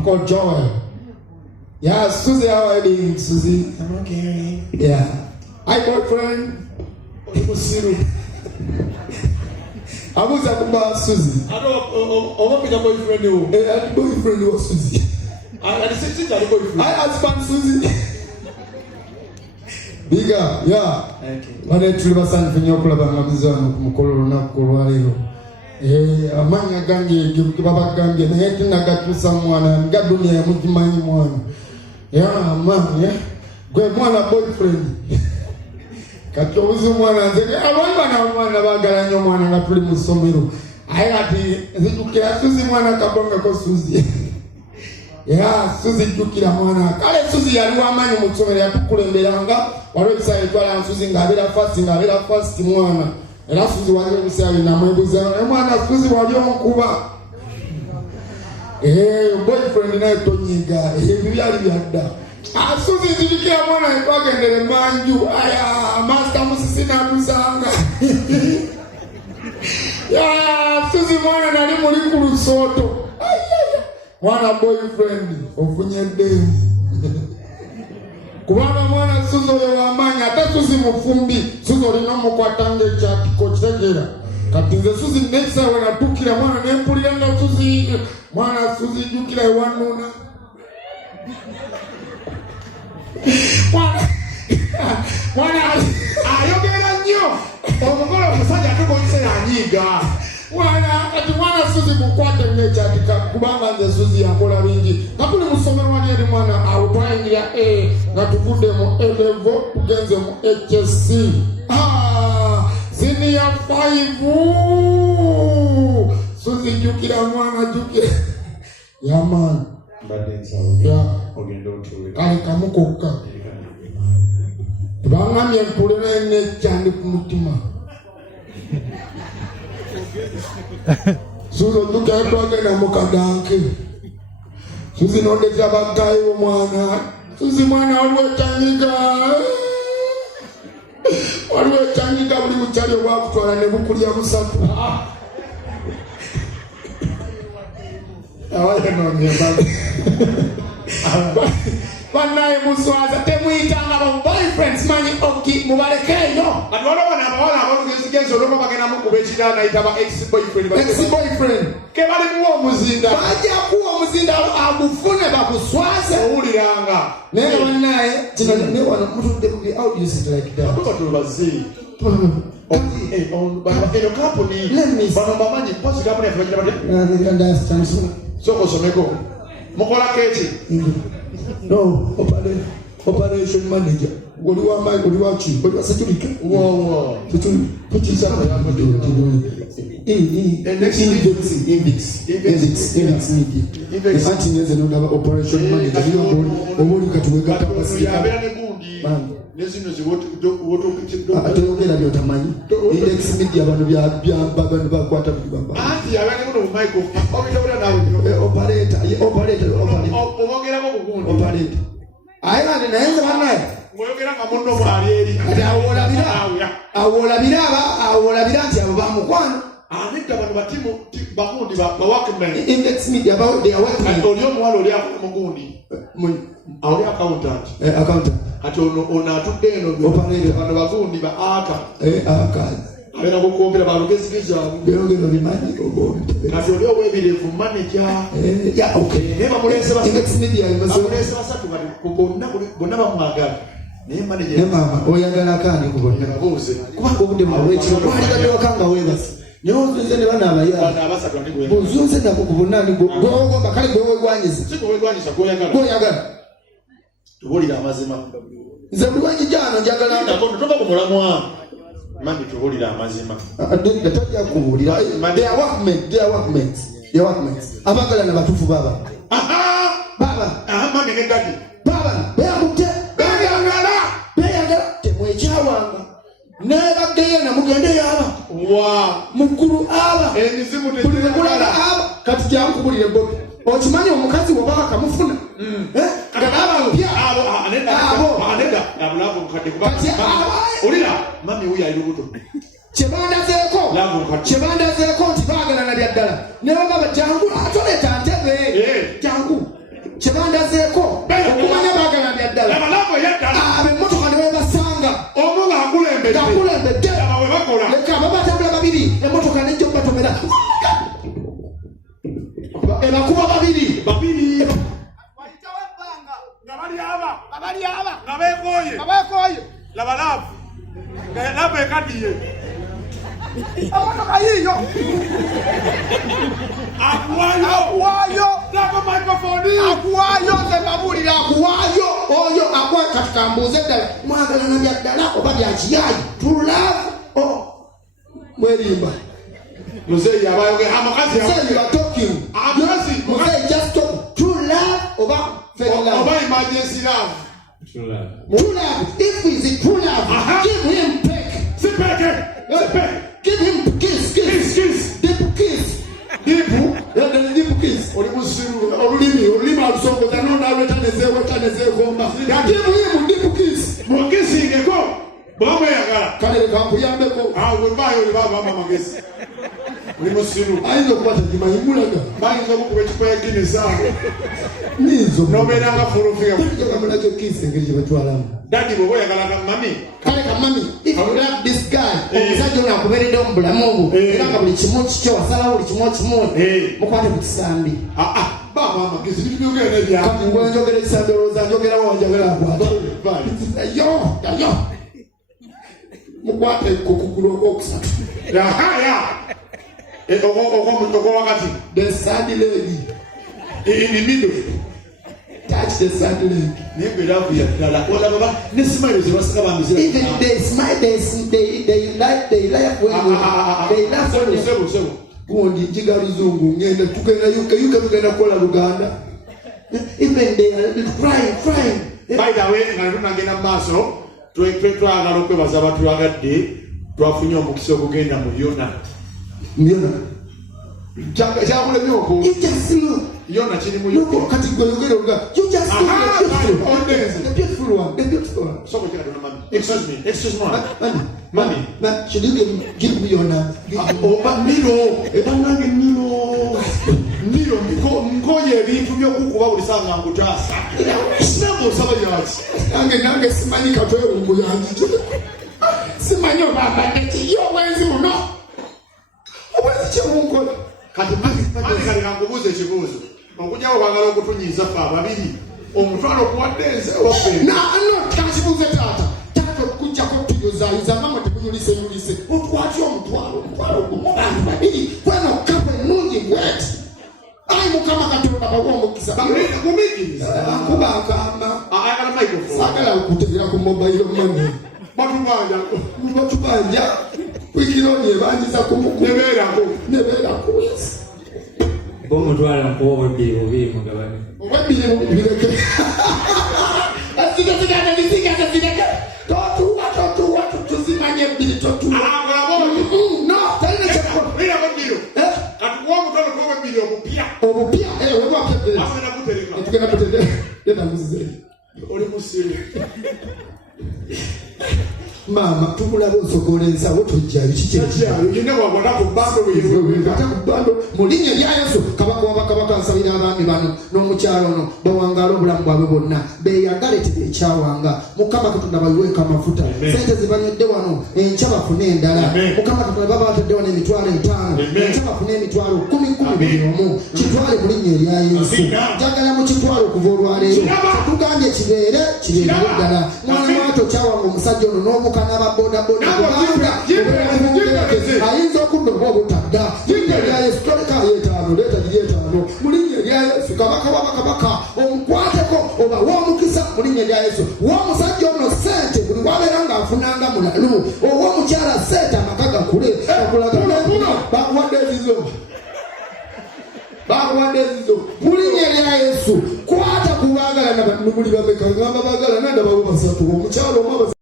I'm called Joel. Yeah, Susie, how are you doing, Susie? I'm okay. Yeah. Hi, boyfriend. Abuza kumba Susie. I want to be boyfriend. I boyfriend was Susie. I boyfriend. I husband Susie. Bigger, yeah. Okay. Wale tulibasana fenye okulaba ngamizano kumukolo na kulwalero. Amanya gange kibaba gange na yetu nagatusa mwana ngadunia ya mujimanyi mwana. Yeah, man, yeah. Gwe mwana boyfriend. Katobuzu mwana nzeke abana na mwana bagala nyo mwana nga tuli musomero. Ayati nzikukira Suzi mwana kabonga ko Suzi. Yeah, Suzi jukira mwana. Kale Suzi yali wamanyi musomero yatukulemberanga. Walo bisaye twala Suzi ngabira fast mwana. Era Suzi wali bisaye na mwebuza. Mwana Suzi wali onkuba. Boyfriend naye tonyiga. Bibyali byadda. Suzi nzikira mwana twagendere manju. Aya, master musisina kusanga. Ya, Suzi mwana nali muri ku Lusoto. Mwana boyfriend ofunye demu. Kubanga mwana Suzi oyo wamanya ate Suzi mufumbi. Suzi olina mukwatange kyatiko kitegera. Kati nze Suzi next time natukira mwana nempulira nga Suzi mwana Suzi jukira ewanuna. Mwana ayogera nnyo omugole omusajja tukoyise yanyiga mwana kati mwana Suzi mukwate ng'ekyatika kubanga nze Suzi yakola bingi nga tuli mu ssomero wali eri mwana awutwayingira nga tuvudde mu A-level tugenze mu HSC senior 5 Suzi jukira mwana jukira yaman kale kamukokka bangamye mpulira n'ekyandi ku mutima Suzi otukayo twagenda mu kadanke Suzi n'ondeza baggayo mwana Suzi mwana waliwo ekyanyiga buli bukyali obwakutwala ne bukulya busatu Banaye muswaza temuyitanga ba boyfriends manyi oki mubalekeyo atwala bana abawala abolugezigezo olwo bagenda mukuba ekirana itaba ex-boyfriend ke bali muwa omuzinda bajja kuwa omuzinda agufune bakuswaze owuliranga naye banaye kino ne wano mutudde ku how do you sit like that batulubazi eno kapuni bano bamanyi posi kapuni yafuba soko someko mukola keti no operation manager oli wa mai oli wa chi oli wa security wow put yourself index media anti neze no operation manager obuli katuweka kapasi yabera ne gundi nezino ziwoto atogera byo tamanyi index media bano bya bano bakwata bibamba anti yabera ne mu mic obitobera nawe operator obogera ko gundi operator ayani nayenza banaye moyogera nga munno mwalieri ati awolabira nti abo bamukwana anita bano batimu bagundi bawakmen index media about their work oli omuwala oli mugundi oli accountant ati ono atudde eno bano bagundi ba aka abena kukumbira balugezigeza byogero bimanyi kati oli owebirevu manager neba mulese basatu bonna bamwagala naye manager ne mama oyagala kani kubonna babuuze kubanga obudde mwalwekiro waligaddewakanga weebasi nyozuze ne bana abayala buzuze nako kubunani gwogomba kale gwewegwanyiza gwoyagala tubulira amazima nze buliwanyi jano njagala tova ku mulamwa mandi tubulira amazima tajja kubuulira they are workmates abagala na batufu baba mandi ne gadi baba beyakutte beyagala temwekyawanga nebaggeyo namugende yaba mukulu aba bulikulala aba kati jankubulire bobi okimanyi omukazi wobaka kamufuna kyebandazeeko nti bagalana lya ddala nebagamba jangu atoleeta ntebe jangu kyebandazeeko okumanya baagalana ddala ab'emmotoka ne webasanga ng'akulembedde leka ababatambula babiri emmotoka nejja okubatomera ebakuba babiri nga beekooye labalaavu nga laavu ekaddiye emotoka yiyo akuwaayo zebabuulira akuwaayo oyo akuwa katika mbuuze ddala mwagalana bya ddala oba bya kiyaayi tulaavu mwerimba muzeeyi abayoge amakazi muzeeyi just talk true love oba oba emergency love. True love. If it's true love, give him peck. Give him kiss. Deep kiss. Deep kiss. Olulimi alusongoza nonalwetanezegomba. Give him deep kiss. Mukisingeko bwamweyagala kale kankuyambeko wevaayo olibavamba amagezi oli musiru ayinza okuba tagimanyimulaga bayinza okukuba ekipa ya ginesa nizo nobeeranga fulufigamulako kisi engeri gyebatwalamu dadi bwoba oyagalaga mami kale kamami if you love this guy omusajja ono akubeereddewo mu bulamu obwo era nga buli kimu kikyo wasalawo buli kimu mukwate ku kisambi baba amagezi nitubyogera nebyakati njogera ekisambi olowooza njogerawo wanjagala akwata yo mukwate kukugulu okwokusatu okowakati the third leg in the middle touch the third leg neberavu yaddala olaba ne smile zebasika bambizira even they smile they laugh sebo gundi njiga luzungu ngenda tukenda yuke tugenda kukola Luganda even they are crying by the way nagenda mu maaso twagala okwebaza abatulagadde twafunye omukisa ogugenda mu Yona kyakulemye okwo Yona kiri mu Yona kati gweyogera olga you just the beautiful one so excuse me mami should you give me your number oba miro ebanange miro nkoye ebintu byokukuba buli sanga nkutaasa sinanga osaba yaki nange simanyi katwerungu yange simanyi obambadde kiyo obwenzi buno obwenzi kyemunkola kati kale kankubuuza ekibuuzo okujjawo bagala okutunyiiza ffe ababiri omutwalo okuwaddenze kankibuuze taata okujjako tuyozaayoza nga mwe tekuyulise otwatya omutwalo gumu bantu babiri kwena okukapa ennungi bweti ayi mukama katonda bawa omukisa akuba akamba saagala okutegera ku mobile money batubanja wikironi ebanjiza nebeerako bomutwala nkuba obwebbiri bubiri mugabane obwebbiri bireke zireke totuwa tuzimanye ebbiri totuwa talina obupya tugenda kutegera oli musiru mama tumulabe osogola ensawo tujjayo kikyekibando mu linnya lya Yesu kabaka wabakabaka nsabira abaami bano n'omukyalo ono bawangala obulamu bwabwe bonna beeyagale tebeekyawanga mukama katonda bayiweeko amafuta sente zibanywedde wano enkya bafune endala mukama katonda baba batadde wano emitwalo 5 enkya bafune emitwalo 10 buli omu kitwale mu linnya erya Yesu njagala mu kitwalo okuva olwaleero tugambye kibeere ddala mwana mwato kyawanga omusajja ono n'omuka n'ababodaboda ayinza okudda oba obutadda linnya erya Yesu tolekayo etaano leeta giri etaano mu linnya erya Yesu kabaka wabakabaka omukwateko oba w'omukisa mu linnya erya Yesu w'omusajja ono sente buli wabeera ng'afunanga mulalu ow'omukyala sente amaka gakule okulaga bakuwadde ezizo mu linnya erya Yesu kwata kubaagala nabuli babeka ngamba baagala nandababo basatu omukyalo omu